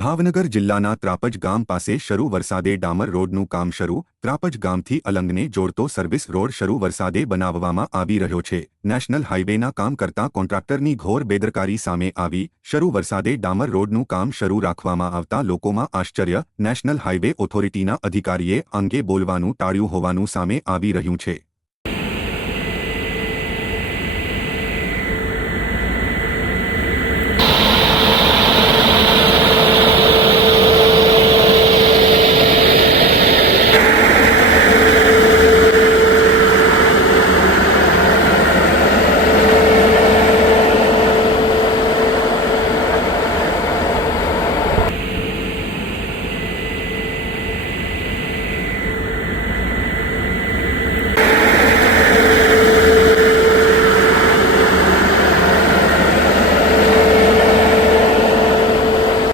ભાવનગર જિલ્લાના ત્રાપજ ગામ પાસે શરૂ વરસાદે ડામર રોડનું કામ શરૂ. ત્રાપજ ગામથી અલંગને જોડતો સર્વિસ રોડ શરૂ વરસાદે બનાવવામાં આવી રહ્યો છે. નેશનલ હાઇવેના કામ કરતા કોન્ટ્રાક્ટરની ઘોર બેદરકારી સામે આવી. શરૂ વરસાદે ડામર રોડનું કામ શરૂ રાખવામાં આવતા લોકોમાં આશ્ચર્ય. નેશનલ હાઇવે ઓથોરિટીના અધિકારીએ અંગે બોલવાનું ટાળ્યું હોવાનું સામે આવી રહ્યું છે.